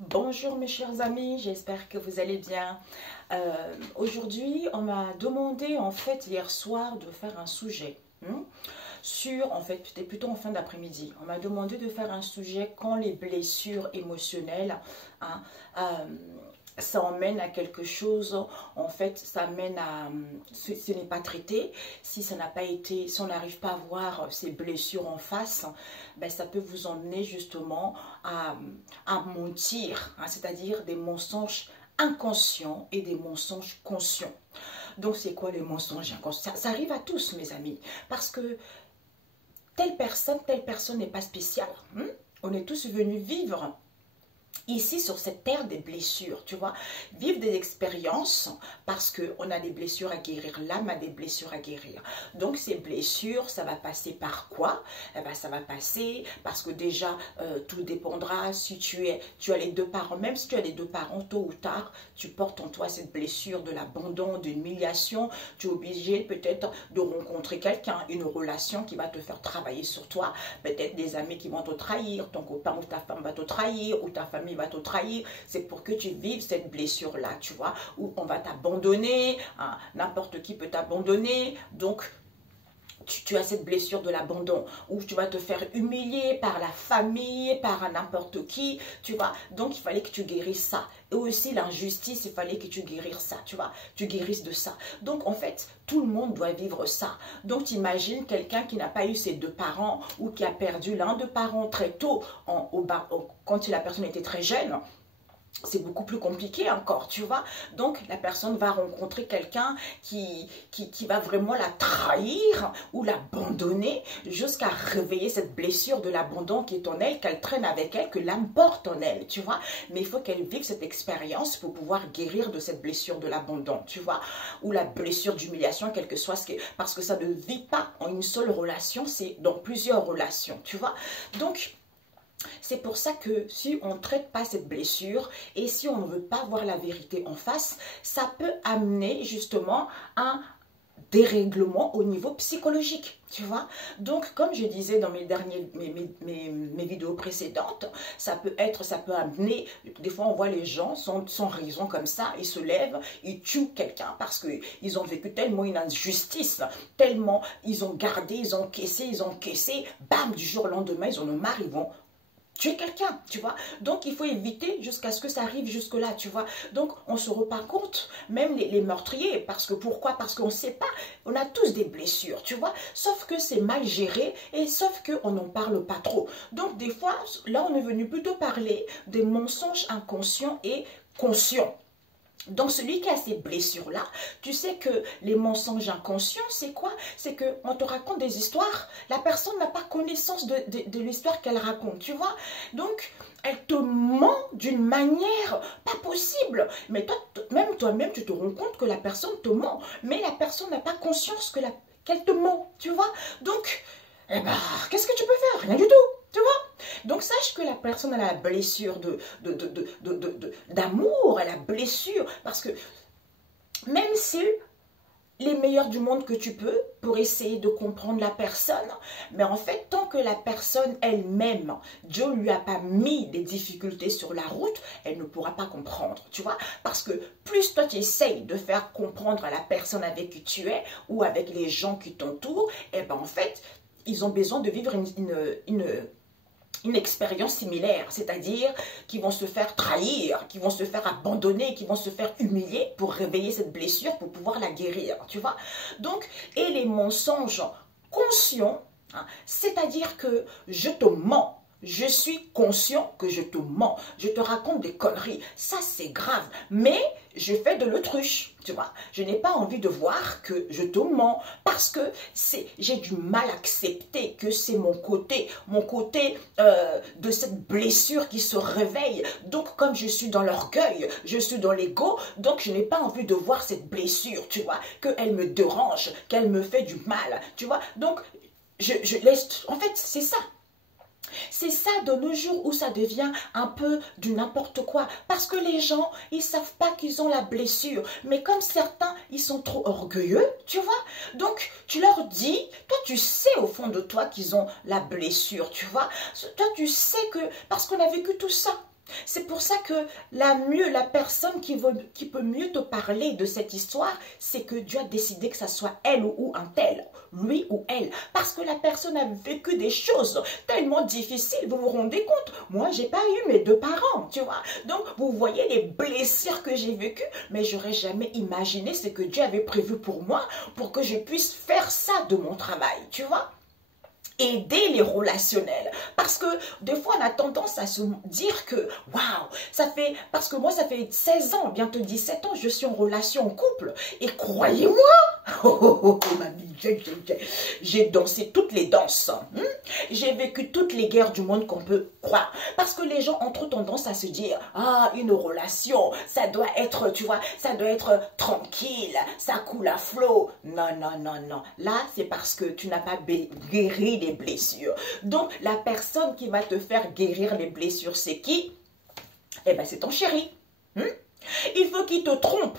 Bonjour mes chers amis, j'espère que vous allez bien. Aujourd'hui, on m'a demandé en fait hier soir de faire un sujet sur, en fait, c'était plutôt en fin d'après-midi. On m'a demandé de faire un sujet quand les blessures émotionnelles, hein, ça emmène à quelque chose, en fait, ça mène à, ce n'est pas traité, si ça n'a pas été, si on n'arrive pas à voir ces blessures en face, ben, ça peut vous emmener justement à mentir, hein, c'est-à-dire des mensonges inconscients et des mensonges conscients. Donc, c'est quoi les mensonges inconscients? Ça arrive à tous, mes amis, parce que telle personne n'est pas spéciale. On est tous venus vivre ici sur cette terre des blessures, tu vois, vivre des expériences parce qu'on a des blessures à guérir, l'âme a des blessures à guérir. Donc ces blessures, ça va passer par quoi? Eh ben, ça va passer parce que déjà, tout dépendra si tu as les deux parents, même si tu as les deux parents, tôt ou tard, tu portes en toi cette blessure de l'abandon, de l'humiliation, tu es obligé peut-être de rencontrer quelqu'un, une relation qui va te faire travailler sur toi, peut-être des amis qui vont te trahir, ton copain ou ta femme va te trahir, ou ta famille va te trahir, c'est pour que tu vives cette blessure-là, tu vois, où on va t'abandonner, hein, n'importe qui peut t'abandonner, donc tu as cette blessure de l'abandon, où tu vas te faire humilier par la famille, par n'importe qui, tu vois, donc il fallait que tu guérisses ça, et aussi l'injustice, il fallait que tu guérisses ça, tu vois, tu guérisses de ça, donc en fait, tout le monde doit vivre ça, donc t'imagines quelqu'un qui n'a pas eu ses deux parents, ou qui a perdu l'un des parents très tôt, quand la personne était très jeune, c'est beaucoup plus compliqué encore, tu vois. Donc, la personne va rencontrer quelqu'un qui va vraiment la trahir ou l'abandonner jusqu'à réveiller cette blessure de l'abandon qui est en elle, qu'elle traîne avec elle, que l'âme porte en elle, tu vois. Mais il faut qu'elle vive cette expérience pour pouvoir guérir de cette blessure de l'abandon, tu vois. Ou la blessure d'humiliation, quel que soit ce que... Parce que ça ne vit pas en une seule relation, c'est dans plusieurs relations, tu vois. Donc, c'est pour ça que si on ne traite pas cette blessure et si on ne veut pas voir la vérité en face, ça peut amener justement un dérèglement au niveau psychologique, tu vois. Donc, comme je disais dans mes vidéos précédentes, ça peut amener, des fois on voit les gens sans raison comme ça, ils se lèvent, ils tuent quelqu'un parce qu'ils ont vécu tellement une injustice, tellement ils ont gardé, ils ont encaissé, bam, du jour au lendemain, ils en ont marre, ils vont tuer quelqu'un, tu vois. Donc, il faut éviter jusqu'à ce que ça arrive jusque-là, tu vois. Donc, on se rend pas compte, même les meurtriers, parce que pourquoi? Parce qu'on ne sait pas, on a tous des blessures, tu vois. Sauf que c'est mal géré et sauf qu'on n'en parle pas trop. Donc, des fois, là, on est venu plutôt parler des mensonges inconscients et conscients. Donc, celui qui a ces blessures-là, tu sais que les mensonges inconscients, c'est quoi? C'est qu'on te raconte des histoires, la personne n'a pas connaissance de l'histoire qu'elle raconte, tu vois? Donc, elle te ment d'une manière pas possible. Mais toi-même, tu te rends compte que la personne te ment, mais la personne n'a pas conscience qu'elle te ment, tu vois? Donc, eh ben, qu'est-ce que tu peux faire? Rien du tout, tu vois? Donc, sache que la personne a la blessure d'amour, elle a la blessure, parce que même si les meilleurs du monde que tu peux pour essayer de comprendre la personne, mais en fait, tant que la personne elle-même, Dieu ne lui a pas mis des difficultés sur la route, elle ne pourra pas comprendre, tu vois, parce que plus toi tu essayes de faire comprendre à la personne avec qui tu es, ou avec les gens qui t'entourent, et ben en fait, ils ont besoin de vivre une expérience similaire, c'est-à-dire qu'ils vont se faire trahir, qu'ils vont se faire abandonner, qu'ils vont se faire humilier pour réveiller cette blessure, pour pouvoir la guérir, tu vois. Donc, et les mensonges conscients, hein, c'est-à-dire que je te mens, je suis conscient que je te mens, je te raconte des conneries, ça c'est grave, mais je fais de l'autruche, tu vois. Je n'ai pas envie de voir que je te mens parce que j'ai du mal à accepter que c'est mon côté de cette blessure qui se réveille. Donc comme je suis dans l'orgueil, je suis dans l'ego, donc je n'ai pas envie de voir cette blessure, tu vois, qu'elle me dérange, qu'elle me fait du mal, tu vois. Donc je laisse, en fait c'est ça. C'est ça de nos jours où ça devient un peu du n'importe quoi. Parce que les gens, ils ne savent pas qu'ils ont la blessure. Mais comme certains, ils sont trop orgueilleux, tu vois. Donc, tu leur dis, toi, tu sais au fond de toi qu'ils ont la blessure, tu vois. Toi, tu sais que, parce qu'on a vécu tout ça. C'est pour ça que la personne qui peut mieux te parler de cette histoire, c'est que Dieu a décidé que ça soit elle ou un tel, lui ou elle. Parce que la personne a vécu des choses tellement difficiles, vous vous rendez compte? Moi, j'ai pas eu mes deux parents, tu vois. Donc, vous voyez les blessures que j'ai vécues, mais j'aurais jamais imaginé ce que Dieu avait prévu pour moi, pour que je puisse faire ça de mon travail, tu vois. Aider les relationnels, parce que des fois on a tendance à se dire que waouh, ça fait, parce que moi ça fait 16 ans, bientôt 17 ans, je suis en relation, en couple, et croyez-moi, mamie, j'ai dansé toutes les danses, j'ai vécu toutes les guerres du monde qu'on peut croire, parce que les gens ont trop tendance à se dire, ah, une relation, ça doit être, tu vois, ça doit être tranquille, ça coule à flot. Non, non, non, non, là c'est parce que tu n'as pas guéri les blessures. Donc la personne qui va te faire guérir les blessures, c'est qui? Eh bien c'est ton chéri. Il faut qu'il te trompe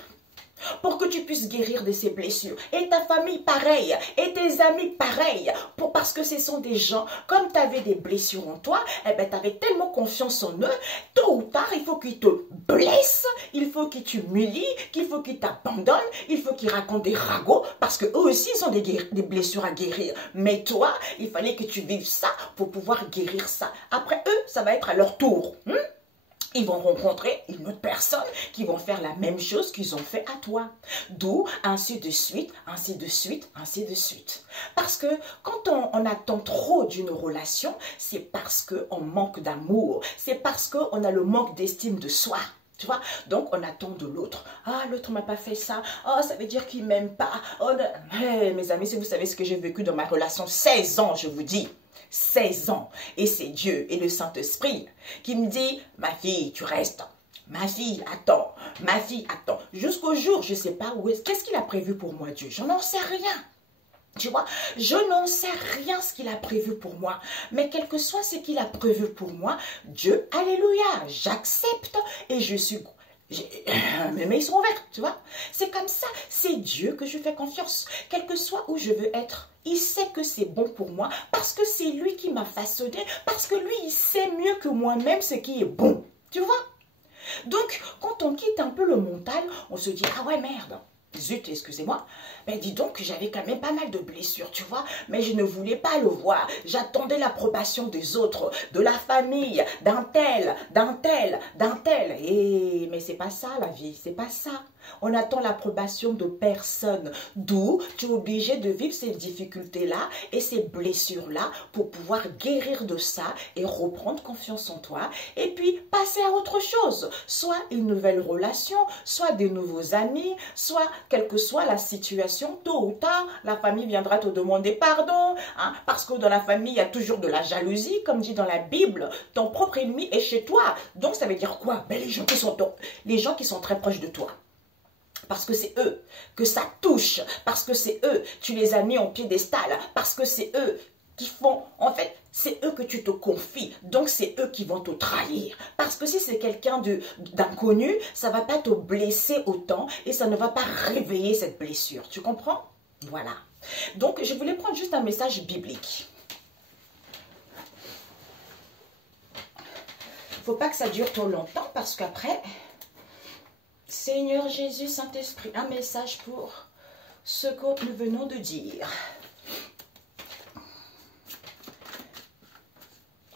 pour que tu puisses guérir de ces blessures. Et ta famille, pareil. Et tes amis, pareil. Parce que ce sont des gens, comme tu avais des blessures en toi, eh ben, tu avais tellement confiance en eux, tôt ou tard, il faut qu'ils te blessent, il faut qu'ils t'humilient, qu'il faut qu'ils t'abandonnent, il faut qu'ils racontent des ragots, parce qu'eux aussi, ils ont des blessures à guérir. Mais toi, il fallait que tu vives ça pour pouvoir guérir ça. Après eux, ça va être à leur tour. Ils vont rencontrer une autre personne qui vont faire la même chose qu'ils ont fait à toi. D'où, ainsi de suite, ainsi de suite, ainsi de suite. Parce que quand on attend trop d'une relation, c'est parce qu'on manque d'amour. C'est parce qu'on a le manque d'estime de soi. Tu vois, donc on attend de l'autre. Ah, l'autre m'a pas fait ça. Oh, ça veut dire qu'il m'aime pas. Oh, hey, mes amis, si vous savez ce que j'ai vécu dans ma relation, 16 ans, je vous dis. 16 ans. Et c'est Dieu et le Saint-Esprit qui me dit, ma fille, tu restes. Ma fille, attends. Ma fille, attends. Jusqu'au jour, je ne sais pas où est-ce. Qu'est-ce qu'il a prévu pour moi, Dieu? Je n'en sais rien. Tu vois, je n'en sais rien ce qu'il a prévu pour moi. Mais quel que soit ce qu'il a prévu pour moi, Dieu, alléluia, j'accepte et je suis... Mes mains sont ouvertes, tu vois. C'est comme ça, c'est Dieu que je fais confiance. Quel que soit où je veux être, il sait que c'est bon pour moi parce que c'est lui qui m'a façonné, parce que lui, il sait mieux que moi-même ce qui est bon, tu vois. Donc, quand on quitte un peu le mental, on se dit, ah ouais, merde. Zut, excusez-moi, mais dis donc que j'avais quand même pas mal de blessures, tu vois, mais je ne voulais pas le voir. J'attendais l'approbation des autres, de la famille, d'un tel, d'un tel, d'un tel. Et mais c'est pas ça la vie, c'est pas ça. On attend l'approbation de personne. D'où tu es obligé de vivre ces difficultés-là et ces blessures-là pour pouvoir guérir de ça et reprendre confiance en toi. Et puis passer à autre chose. Soit une nouvelle relation, soit des nouveaux amis, soit quelle que soit la situation, tôt ou tard, la famille viendra te demander pardon. Parce que dans la famille, il y a toujours de la jalousie. Comme dit dans la Bible, ton propre ennemi est chez toi. Donc ça veut dire quoi? Ben, les gens qui sont très proches de toi. Parce que c'est eux que ça touche, parce que c'est eux, tu les as mis en piédestal, parce que c'est eux qui font, en fait, c'est eux que tu te confies, donc c'est eux qui vont te trahir. Parce que si c'est quelqu'un d'inconnu, ça ne va pas te blesser autant et ça ne va pas réveiller cette blessure, tu comprends? Voilà. Donc, je voulais prendre juste un message biblique. Il ne faut pas que ça dure trop longtemps parce qu'après... Seigneur Jésus, Saint-Esprit, un message pour ce que nous venons de dire.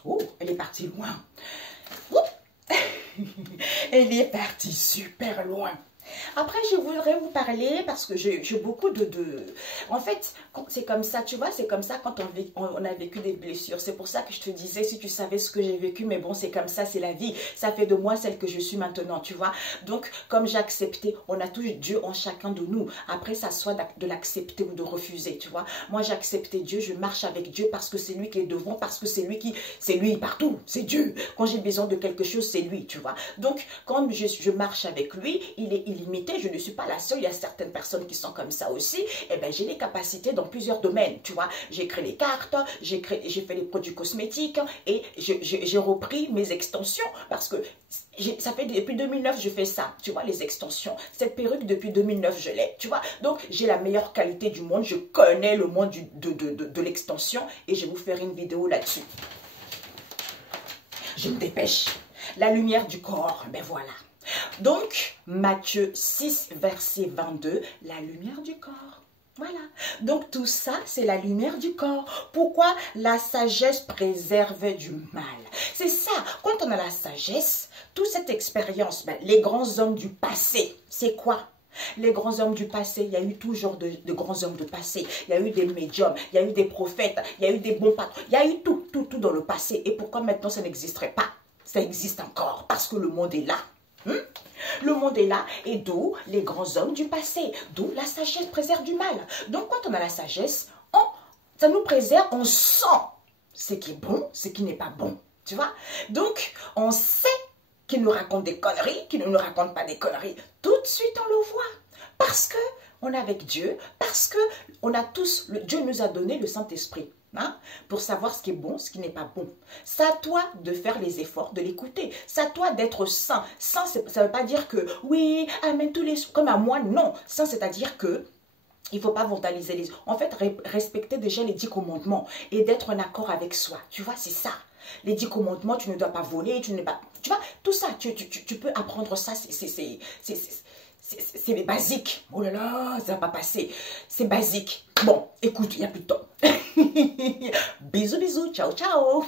Oh, elle est partie loin. Oh. Elle est partie super loin. Après, je voudrais vous parler parce que j'ai beaucoup En fait, c'est comme ça, tu vois, c'est comme ça quand on a vécu des blessures. C'est pour ça que je te disais, si tu savais ce que j'ai vécu, mais bon, c'est comme ça, c'est la vie. Ça fait de moi celle que je suis maintenant, tu vois. Donc, comme j'ai accepté, on a tous Dieu en chacun de nous. Après, ça soit de l'accepter ou de refuser, tu vois. Moi, j'ai accepté Dieu, je marche avec Dieu parce que c'est lui qui est devant, parce que c'est lui partout, c'est Dieu. Quand j'ai besoin de quelque chose, c'est lui, tu vois. Donc, quand je marche avec lui, il est illimité, je ne suis pas la seule, il y a certaines personnes qui sont comme ça aussi, et bien j'ai les capacités dans plusieurs domaines, tu vois, j'ai créé les cartes, j'ai fait les produits cosmétiques, et j'ai repris mes extensions, parce que ça fait depuis 2009 je fais ça, tu vois, les extensions, cette perruque depuis 2009 je l'ai, tu vois, donc j'ai la meilleure qualité du monde, je connais le monde de l'extension, et je vais vous faire une vidéo là-dessus. Je me dépêche. La lumière du corps, ben voilà. Donc, Matthieu 6, verset 22, la lumière du corps. Voilà. Donc, tout ça, c'est la lumière du corps. Pourquoi la sagesse préserve du mal? C'est ça. Quand on a la sagesse, toute cette expérience, ben, les grands hommes du passé, c'est quoi? Les grands hommes du passé, il y a eu toujours de grands hommes du passé. Il y a eu des médiums, il y a eu des prophètes, il y a eu des bons patrons. Il y a eu tout dans le passé. Et pourquoi maintenant ça n'existerait pas? Ça existe encore parce que le monde est là. Le monde est là et d'où les grands hommes du passé, d'où la sagesse préserve du mal. Donc quand on a la sagesse, ça nous préserve, on sent ce qui est bon, ce qui n'est pas bon, tu vois. Donc on sait qu'il nous raconte des conneries, qu'il ne nous raconte pas des conneries. Tout de suite on le voit parce que on est avec Dieu, parce que on a tous, Dieu nous a donné le Saint-Esprit. Hein, pour savoir ce qui est bon, ce qui n'est pas bon. C'est à toi de faire les efforts, de l'écouter. C'est à toi d'être saint. Saint, ça ne veut pas dire que, oui, amen tous les... Comme à moi, non. Saint, c'est-à-dire que il ne faut pas vandaliser les... En fait, respecter déjà les 10 commandements et d'être en accord avec soi. Tu vois, c'est ça. Les 10 commandements, tu ne dois pas voler, tu ne pas... Tu vois, tout ça, tu peux apprendre ça, c'est basique. Oh là là, ça va pas passer. C'est basique. Bon, écoute, il n'y a plus de temps. Bisous, bisous. Ciao, ciao.